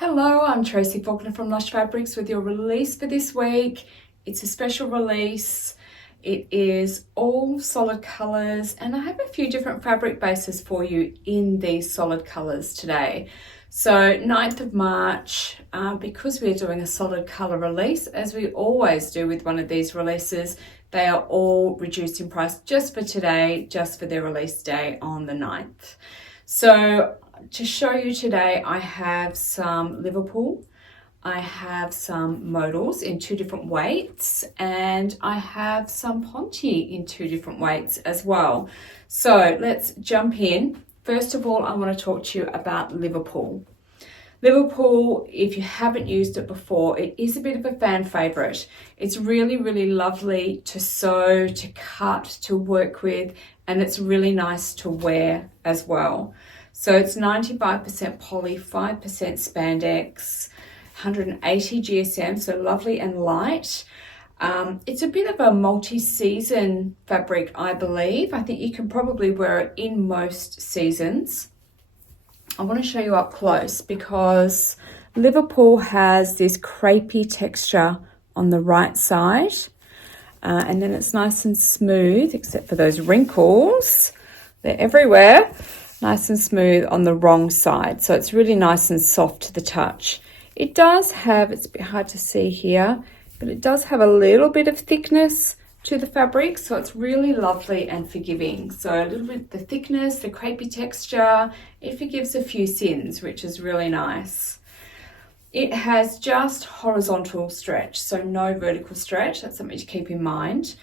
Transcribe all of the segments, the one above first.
Hello, I'm Tracy Faulkner from Lush Fabrics with your release for this week. It's a special release. It is all solid colours and I have a few different fabric bases for you in these solid colours today. So 9th of March, because we're doing a solid colour release, as we always do with one of these releases, they are all reduced in price just for today, just for their release day on the 9th. So to show you today, I have some Liverpool, I have some Modals in 2 different weights, and I have some Ponte in 2 different weights as well. So let's jump in. First of all, I want to talk to you about Liverpool. Liverpool, if you haven't used it before, it is a bit of a fan favorite. It's really, really lovely to sew, to cut, to work with, and it's really nice to wear as well. So it's 95% poly, 5% spandex, 180 GSM, so lovely and light. It's a bit of a multi-season fabric, I believe. I think you can probably wear it in most seasons. I want to show you up close because Liverpool has this crepey texture on the right side. And then it's nice and smooth, except for those wrinkles. They're everywhere. Nice and smooth on the wrong side. So it's really nice and soft to the touch. It does have, it's a bit hard to see here, but it does have a little bit of thickness to the fabric. So it's really lovely and forgiving. So a little bit the thickness, the crepey texture, it forgives a few sins, which is really nice. It has just horizontal stretch, so no vertical stretch. That's something to keep in mind.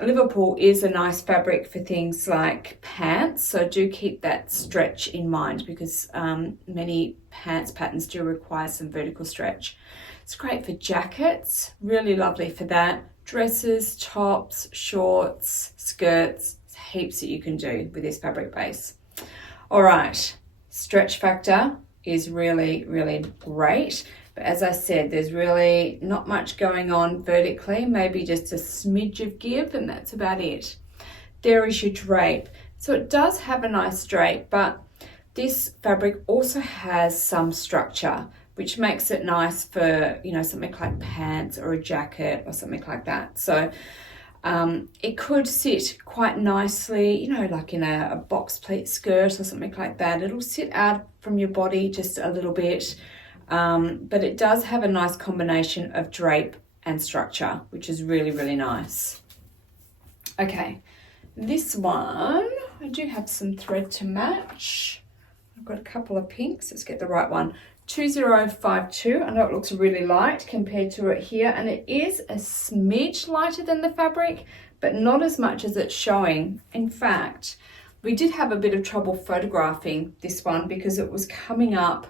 Liverpool is a nice fabric for things like pants, so do keep that stretch in mind because many pants patterns do require some vertical stretch. It's great for jackets, really lovely for that. Dresses, tops, shorts, skirts, heaps that you can do with this fabric base. All right, stretch factor is really, really great. But as I said, there's really not much going on vertically, maybe just a smidge of give, and that's about it. There is your drape. So it does have a nice drape, but this fabric also has some structure, which makes it nice for, you know, something like pants or a jacket or something like that. So it could sit quite nicely, you know, like in a box pleat skirt or something like that. It'll sit out from your body just a little bit. But it does have a nice combination of drape and structure, which is really, really nice. Okay, this one, I do have some thread to match. I've got a couple of pinks. Let's get the right one. 2052. I know it looks really light compared to it here, and it is a smidge lighter than the fabric, but not as much as it's showing. In fact, we did have a bit of trouble photographing this one because it was coming up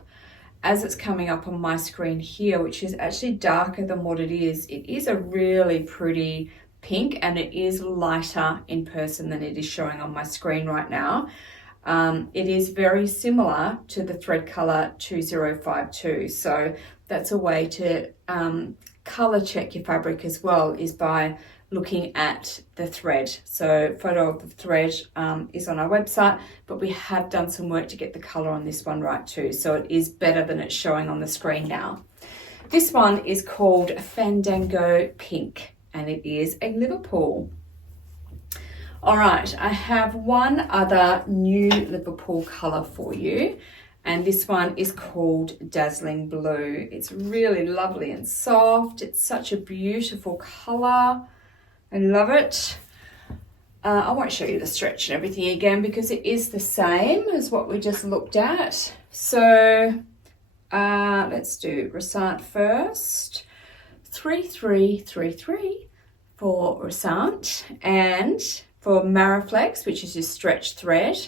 as it's coming up on my screen here, which is actually darker than what it is. It is a really pretty pink and it is lighter in person than it is showing on my screen right now. It is very similar to the thread color 2052. So that's a way to color check your fabric as well, is by looking at the thread. So photo of the thread is on our website, but we have done some work to get the color on this one right too. So it is better than it's showing on the screen now. This one is called Fandango Pink and it is a Liverpool. All right, I have one other new Liverpool color for you. And this one is called Dazzling Blue. It's really lovely and soft. It's such a beautiful color. I love it. I won't show you the stretch and everything again because it is the same as what we just looked at. So let's do Resant first. 3333 for Resant, and for Mariflex, which is your stretch thread,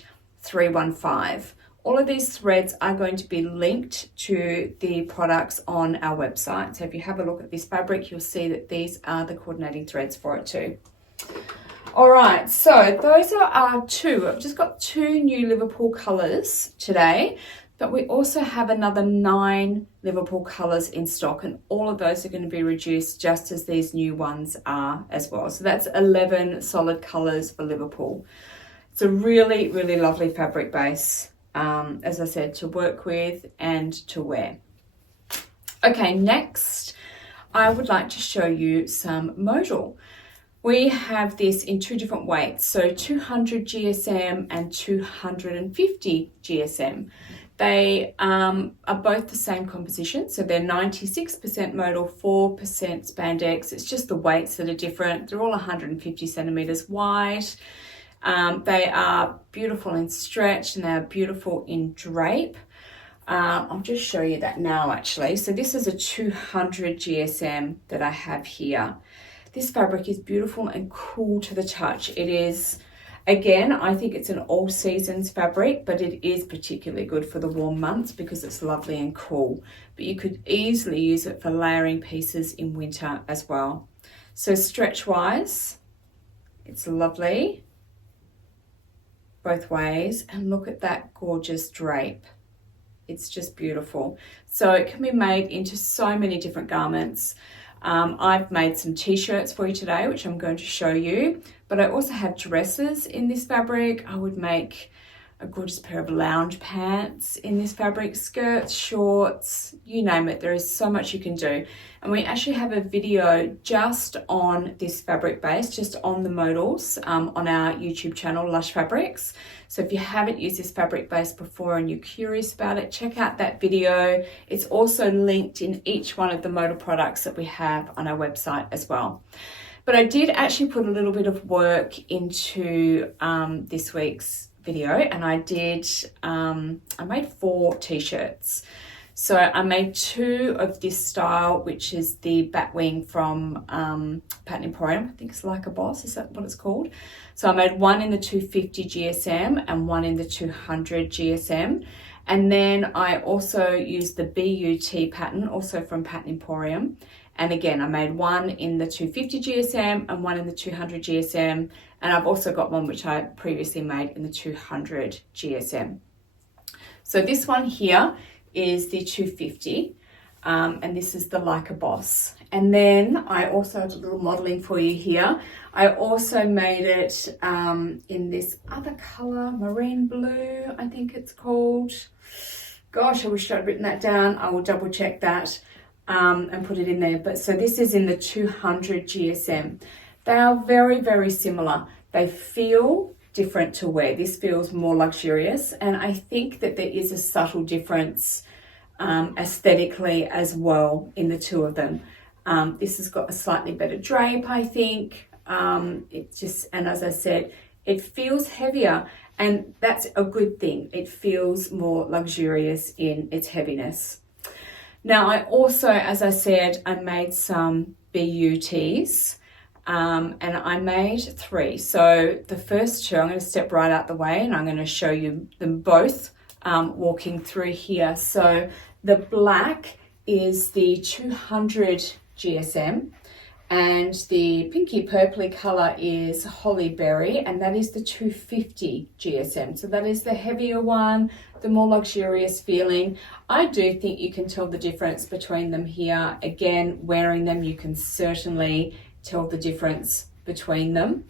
315. All of these threads are going to be linked to the products on our website. So if you have a look at this fabric, you'll see that these are the coordinating threads for it too. All right, so those are our 2. I've just got 2 new Liverpool colors today, but we also have another 9 Liverpool colors in stock, and all of those are going to be reduced just as these new ones are as well. So that's 11 solid colors for Liverpool. It's a really, really lovely fabric base. As I said, to work with and to wear. Okay, next I would like to show you some Modal. We have this in two different weights, so 200 GSM and 250 GSM. They are both the same composition, so they're 96% modal, 4% spandex. It's just the weights that are different. They're all 150 centimeters wide. They are beautiful in stretch and they're beautiful in drape. I'll just show you that now actually. So this is a 200 GSM that I have here. This fabric is beautiful and cool to the touch. It is, again, I think it's an all seasons fabric, but it is particularly good for the warm months because it's lovely and cool. But you could easily use it for layering pieces in winter as well. So stretch wise, it's lovely both ways. And look at that gorgeous drape. It's just beautiful. So it can be made into so many different garments. I've made some t-shirts for you today, which I'm going to show you, but I also have dresses in this fabric. I would make a gorgeous pair of lounge pants in this fabric, skirts, shorts, you name it. There is so much you can do. And we actually have a video just on this fabric base, just on the modals on our YouTube channel, Lush Fabrics. So if you haven't used this fabric base before and you're curious about it, check out that video. It's also linked in each one of the modal products that we have on our website as well. But I did actually put a little bit of work into this week's video, and I made 4 t-shirts. So I made 2 of this style, which is the Batwing from Pattern Emporium. I think it's Like a Boss, is that what it's called? So I made one in the 250 GSM and one in the 200 GSM. And then I also used the BUT pattern, also from Pattern Emporium. And again, I made one in the 250 GSM and one in the 200 GSM. And I've also got one which I previously made in the 200 GSM. So this one here is the 250, and this is the Like a Boss. And then I also have a little modeling for you here. I also made it in this other color, marine blue, I think it's called. Gosh, I wish I'd written that down. I will double check that and put it in there. But so this is in the 200 GSM. They are very, very similar. They feel different to wear. This feels more luxurious, and I think that there is a subtle difference aesthetically as well in the two of them. This has got a slightly better drape, I think. And as I said, it feels heavier, and that's a good thing. It feels more luxurious in its heaviness. Now, I also, as I said, I made some BUTs. And I made 3. So the first 2, I'm going to step right out the way and I'm going to show you them both walking through here. So the black is the 200 GSM and the pinky purpley color is Holly Berry, and that is the 250 GSM. So that is the heavier one, the more luxurious feeling. I do think you can tell the difference between them here. Again, wearing them, you can certainly tell the difference between them.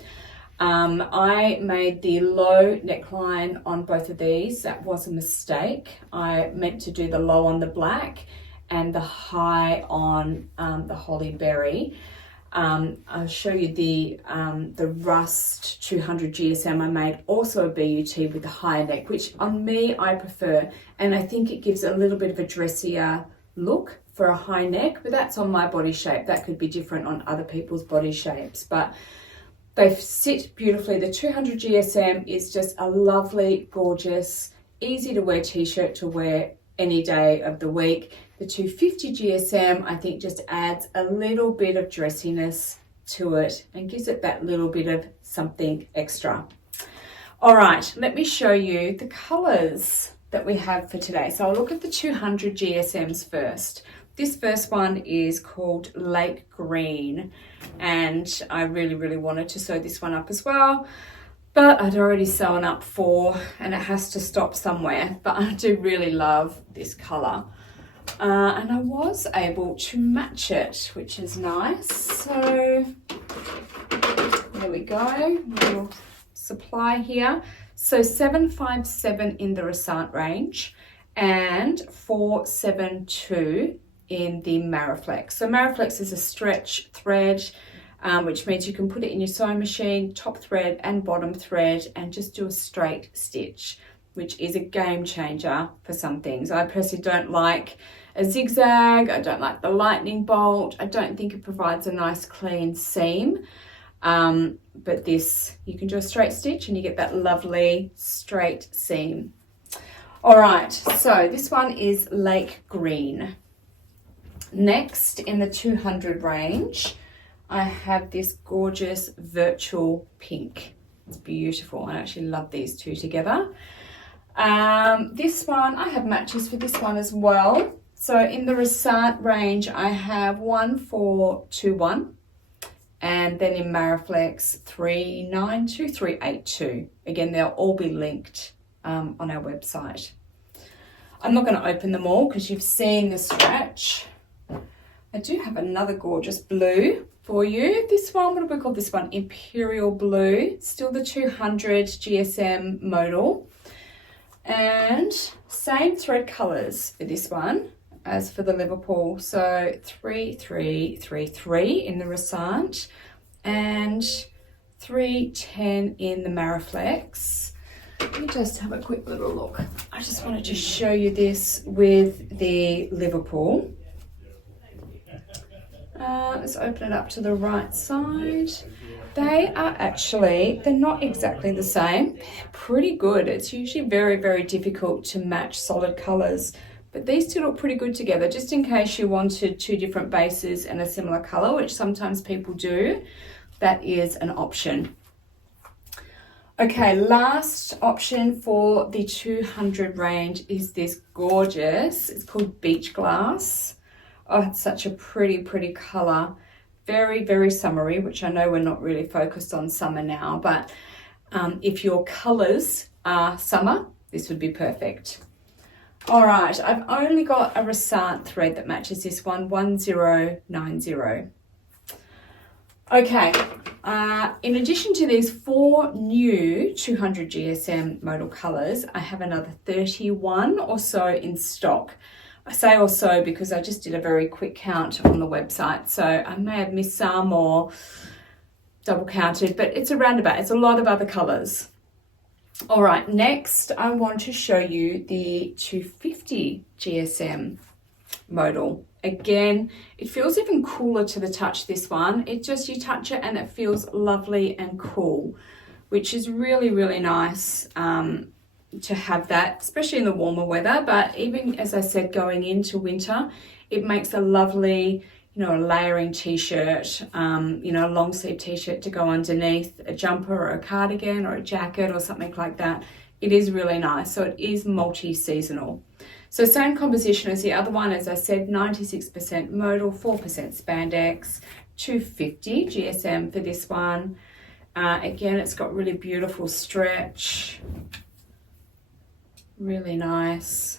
I made the low neckline on both of these. That was a mistake. I meant to do the low on the black and the high on the Holly Berry. I'll show you the Rust 200 GSM I made, also a BUT with the higher neck, which on me I prefer, and I think it gives a little bit of a dressier look for a high neck, but that's on my body shape. That could be different on other people's body shapes, but they sit beautifully. The 200 GSM is just a lovely, gorgeous, easy to wear t-shirt to wear any day of the week. The 250 GSM, I think, just adds a little bit of dressiness to it and gives it that little bit of something extra. All right, let me show you the colors that we have for today. So I'll look at the 200 GSMs first. This first one is called Lake Green, and I really, really wanted to sew this one up as well, but I'd already sewn up 4 and it has to stop somewhere. But I do really love this color. And I was able to match it, which is nice. So there we go, little supply here. So 757 in the Resant range and 472 in the Mariflex. So Mariflex is a stretch thread, which means you can put it in your sewing machine, top thread and bottom thread, and just do a straight stitch, which is a game changer for some things. I personally don't like a zigzag, I don't like the lightning bolt, I don't think it provides a nice clean seam. But this, you can do a straight stitch and you get that lovely straight seam. All right, so this one is Lake Green. Next, in the 200 range, I have this gorgeous Virtual Pink. It's beautiful. I actually love these two together. This one, I have matches for this one as well. So in the Resart range, I have 1421, and then in Mariflex 392, 382. Again, they'll all be linked on our website. I'm not going to open them all because you've seen the stretch. I do have another gorgeous blue for you. This one, what do we call this one? Imperial Blue, still the 200 GSM modal. And same thread colours for this one as for the Liverpool. So 3333 in the Resart and 310 in the Mariflex. Let me just have a quick little look. I just wanted to show you this with the Liverpool. Let's open it up to the right side. They're not exactly the same. They're pretty good. It's usually very, very difficult to match solid colours, but these two look pretty good together, just in case you wanted two different bases and a similar colour, which sometimes people do. That is an option. Okay, last option for the 200 range is this gorgeous, it's called Beach Glass. Oh, it's such a pretty, pretty colour. Very, very summery, which I know we're not really focused on summer now, but if your colours are summer, this would be perfect. All right, I've only got a Resart thread that matches this one, 1090. Okay, in addition to these 4 new 200 GSM modal colours, I have another 31 or so in stock. I say or so because I just did a very quick count on the website, so I may have missed some or double counted, but it's around about, it's a lot of other colours. All right, next I want to show you the 250 GSM modal. Again, it feels even cooler to the touch, this one. It just, you touch it and it feels lovely and cool, which is really, really nice to have that, especially in the warmer weather. But even, as I said, going into winter, it makes a lovely, you know, a layering t-shirt, you know, a long sleeve t-shirt to go underneath a jumper or a cardigan or a jacket or something like that. It is really nice. So it is multi-seasonal. So same composition as the other one, as I said, 96% modal, 4% spandex, 250 GSM for this one. Again, it's got really beautiful stretch, really nice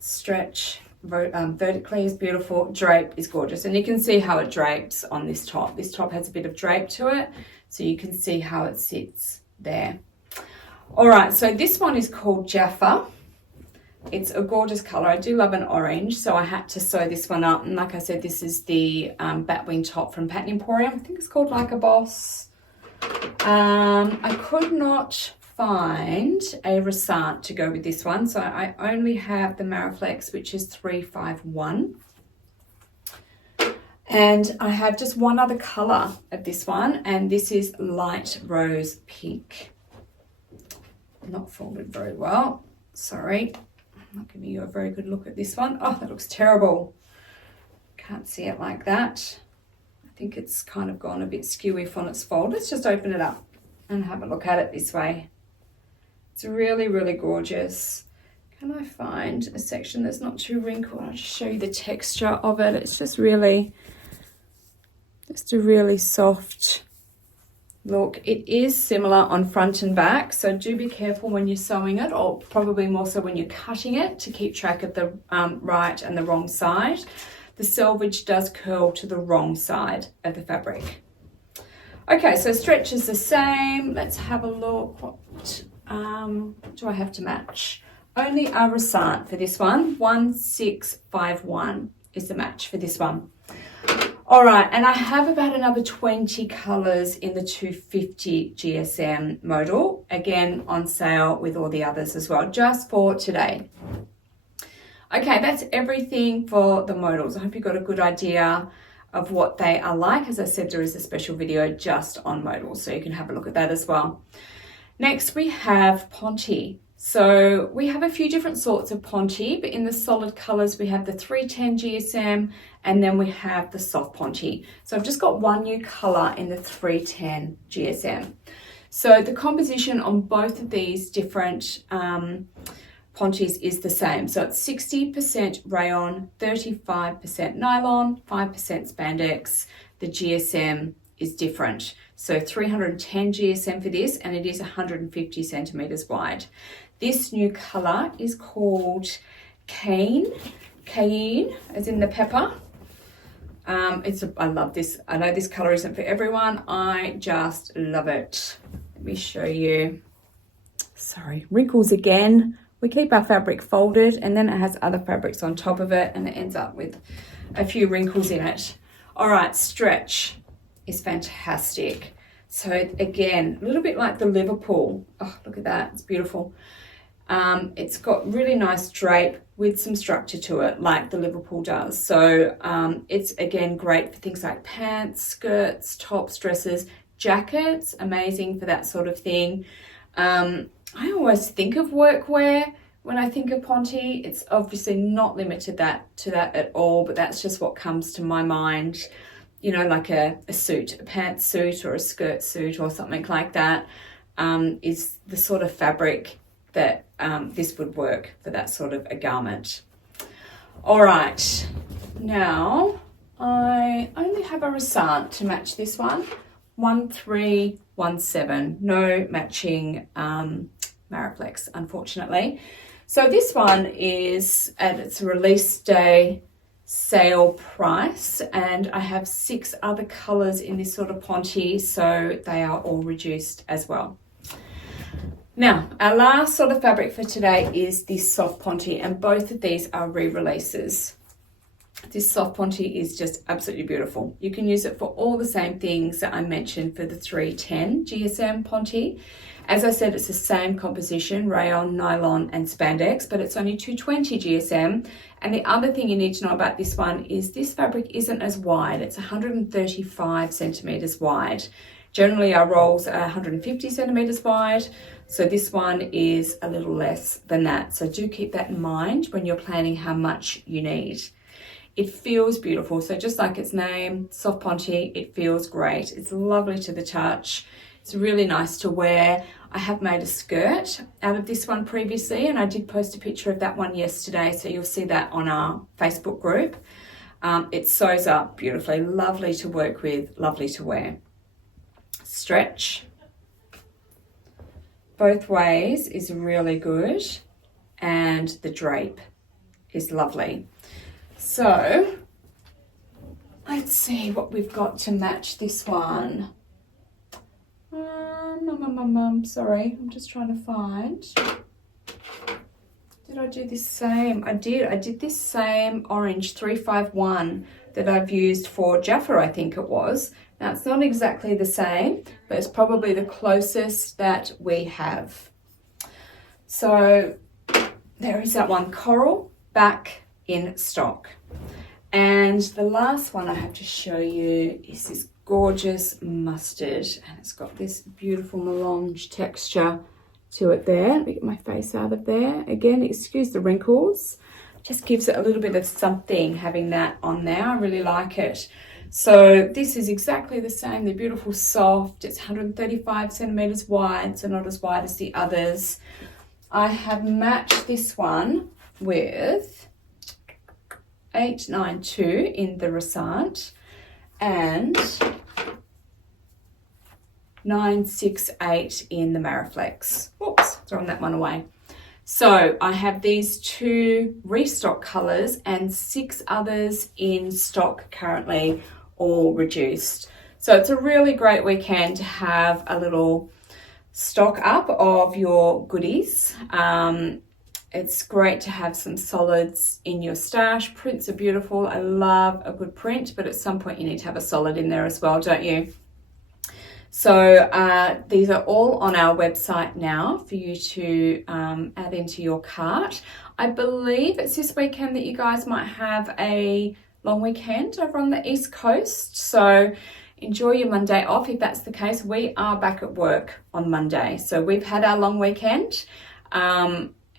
stretch. Vertically is beautiful, drape is gorgeous, and you can see how it drapes on this top. This top has a bit of drape to it, so you can see how it sits there. All right, so this one is called Jaffa. It's a gorgeous color. I do love an orange, so I had to sew this one up. And like I said, this is the batwing top from Pattern Emporium. I think it's called Like a Boss. I could not find a Resart to go with this one, so I only have the Mariflex, which is 351. And I have just one other color of this one, and this is light rose pink. Not folded very well, sorry. I'm not giving you a very good look at this one. Oh, that looks terrible. Can't see it like that. I think it's kind of gone a bit skewy on its fold. Let's just open it up and have a look at it this way. It's really, really gorgeous. Can I find a section that's not too wrinkled? I'll just show you the texture of it. It's just really, just a really soft look. It is similar on front and back, so do be careful when you're sewing it, or probably more so when you're cutting it, to keep track of the right and the wrong side. The selvage does curl to the wrong side of the fabric. Okay, so stretch is the same. Let's have a look. What do I have to match? Only a Resant for this one. 1651 is the match for this one. All right, and I have about another 20 colours in the 250 GSM modal, again on sale with all the others as well, just for today. Okay, that's everything for the modals. I hope you got a good idea of what they are like. As I said, there is a special video just on modals, so you can have a look at that as well. Next, we have Ponte. So we have a few different sorts of Ponte, but in the solid colours, we have the 310 GSM, and then we have the soft Ponte. So I've just got one new colour in the 310 GSM. So the composition on both of these different Pontes is the same. So it's 60% rayon, 35% nylon, 5% spandex. The GSM is different. So 310 GSM for this, and it is 150 centimetres wide. This new colour is called Cayenne, as in the pepper. I love this. I know this colour isn't for everyone. I just love it. Let me show you. Sorry, wrinkles again. We keep our fabric folded and then it has other fabrics on top of it and it ends up with a few wrinkles in it. All right, stretch is fantastic. So again, a little bit like the Liverpool. Oh, look at that, it's beautiful. It's got really nice drape with some structure to it, like the Liverpool does. So it's again great for things like pants, skirts, tops, dresses, jackets, amazing for that sort of thing. I always think of workwear when I think of Ponte. It's obviously not limited to that at all, but that's just what comes to my mind. You know, like a suit, a pantsuit or a skirt suit or something like that is the sort of fabric that this would work for, that sort of a garment. All right, now I only have a Resant to match this one, 1317, no matching Mariflex, unfortunately. So this one is at its release day sale price, and I have 6 other colours in this sort of Ponte, so they are all reduced as well. Now, our last sort of fabric for today is this soft Ponte, and both of these are re-releases. This soft Ponte is just absolutely beautiful. You can use it for all the same things that I mentioned for the 310 GSM Ponte. As I said, it's the same composition, rayon, nylon, and spandex, but it's only 220 GSM. And the other thing you need to know about this one is this fabric isn't as wide. It's 135 centimetres wide. Generally, our rolls are 150 centimetres wide, so this one is a little less than that. So do keep that in mind when you're planning how much you need. It feels beautiful. So just like its name, soft Ponte, it feels great. It's lovely to the touch. It's really nice to wear. I have made a skirt out of this one previously, and I did post a picture of that one yesterday, so you'll see that on our Facebook group. It sews up beautifully, lovely to work with, lovely to wear. Stretch both ways is really good, and the drape is lovely. So let's see what we've got to match this one. Sorry, I'm just trying to find. Did I do this same? I did this same orange 351 that I've used for Jaffa, I think it was. Now it's not exactly the same, but it's probably the closest that we have. So there is that one, coral, back in stock. And the last one I have to show you is this gorgeous mustard, and it's got this beautiful melange texture to it there. Let me get my face out of there. Again, excuse the wrinkles. Just gives it a little bit of something having that on there. I really like it. So this is exactly the same. They're beautiful, soft. It's 135 centimeters wide, so not as wide as the others. I have matched this one with 892 in the Resant and 968 in the Mariflex. Oops, throwing that one away. So I have these 2 restock colours and 6 others in stock currently, all reduced. So it's a really great weekend to have a little stock up of your goodies. It's great to have some solids in your stash. Prints are beautiful. I love a good print, but at some point you need to have a solid in there as well, don't you? So these are all on our website now for you to add into your cart. I believe it's this weekend that you guys might have a long weekend over on the East Coast. So enjoy your Monday off if that's the case. We are back at work on Monday. So we've had our long weekend.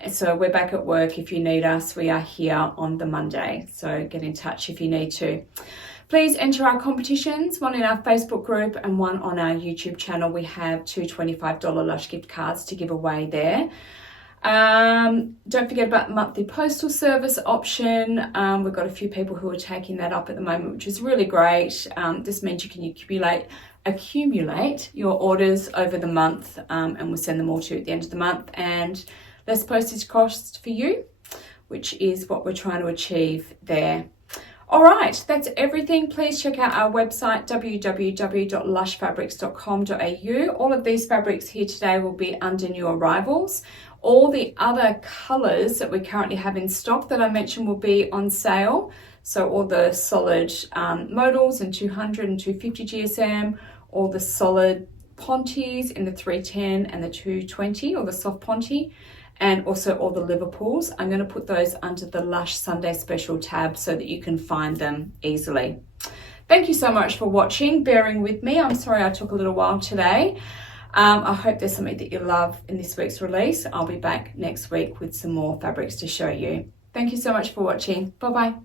So we're back at work. If you need us, we are here on the Monday. So get in touch if you need to. Please enter our competitions, one in our Facebook group and one on our YouTube channel. We have two $25 Lush gift cards to give away there. Don't forget about the monthly postal service option. We've got a few people who are taking that up at the moment, which is really great. This means you can accumulate your orders over the month, and we'll send them all to you at the end of the month, and less postage cost for you, which is what we're trying to achieve there. All right, that's everything. Please check out our website, www.lushfabrics.com.au. All of these fabrics here today will be under new arrivals. All the other colours that we currently have in stock that I mentioned will be on sale. So all the solid modals in 200 and 250 GSM, all the solid Pontes in the 310 and the 220, or the soft Ponte, and also all the Liverpools. I'm going to put those under the Lush Sunday Special tab so that you can find them easily. Thank you so much for watching, bearing with me. I'm sorry I took a little while today. I hope there's something that you love in this week's release. I'll be back next week with some more fabrics to show you. Thank you so much for watching. Bye-bye.